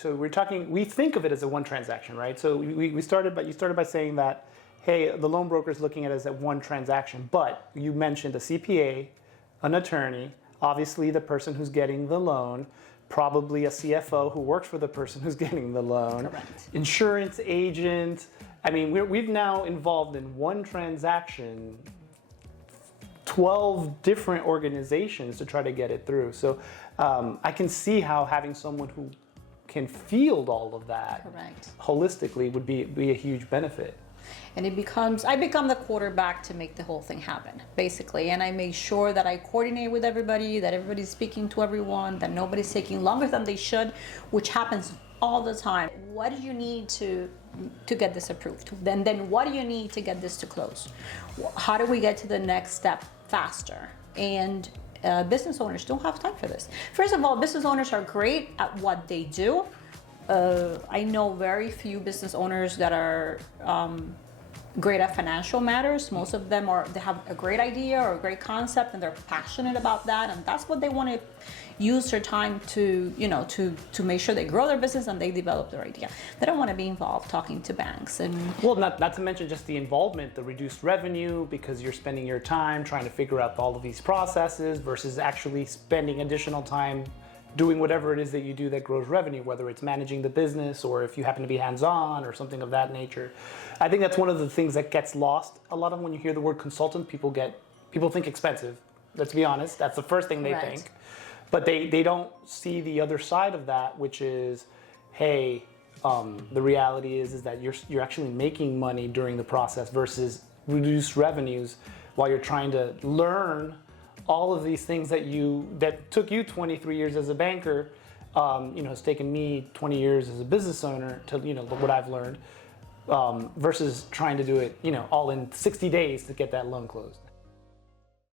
so we think of it as a one transaction, right? So you started by saying that, hey, the loan broker is looking at it as a one transaction, but you mentioned a CPA, an attorney, obviously the person who's getting the loan, probably a CFO who works for the person who's getting the loan, Correct. Insurance agent. I mean, we've now involved in one transaction 12 different organizations to try to get it through. So I can see how having someone who can field all of that Correct. holistically would be a huge benefit. And I become the quarterback to make the whole thing happen, basically. And I make sure that I coordinate with everybody, that everybody's speaking to everyone, that nobody's taking longer than they should, which happens all the time. What do you need to get this approved? Then what do you need to get this to close? How do we get to the next step faster? And business owners don't have time for this. First of all, business owners are great at what they do. I know very few business owners that are great at financial matters. Most of them they have a great idea or a great concept and they're passionate about that, and that's what they want to use their time to make sure they grow their business and they develop their idea. They don't want to be involved talking to banks and not to mention just the involvement, the reduced revenue, because you're spending your time trying to figure out all of these processes versus actually spending additional time doing whatever it is that you do that grows revenue, whether it's managing the business or if you happen to be hands-on or something of that nature. I think that's one of the things that gets lost a lot of when you hear the word consultant. People think expensive. Let's be honest, that's the first thing they Right. think. But they don't see the other side of that, which is, hey, the reality is that you're actually making money during the process versus reduced revenues while you're trying to learn all of these things that took you 23 years as a banker. It's taken me 20 years as a business owner to what I've learned versus trying to do it all in 60 days to get that loan closed.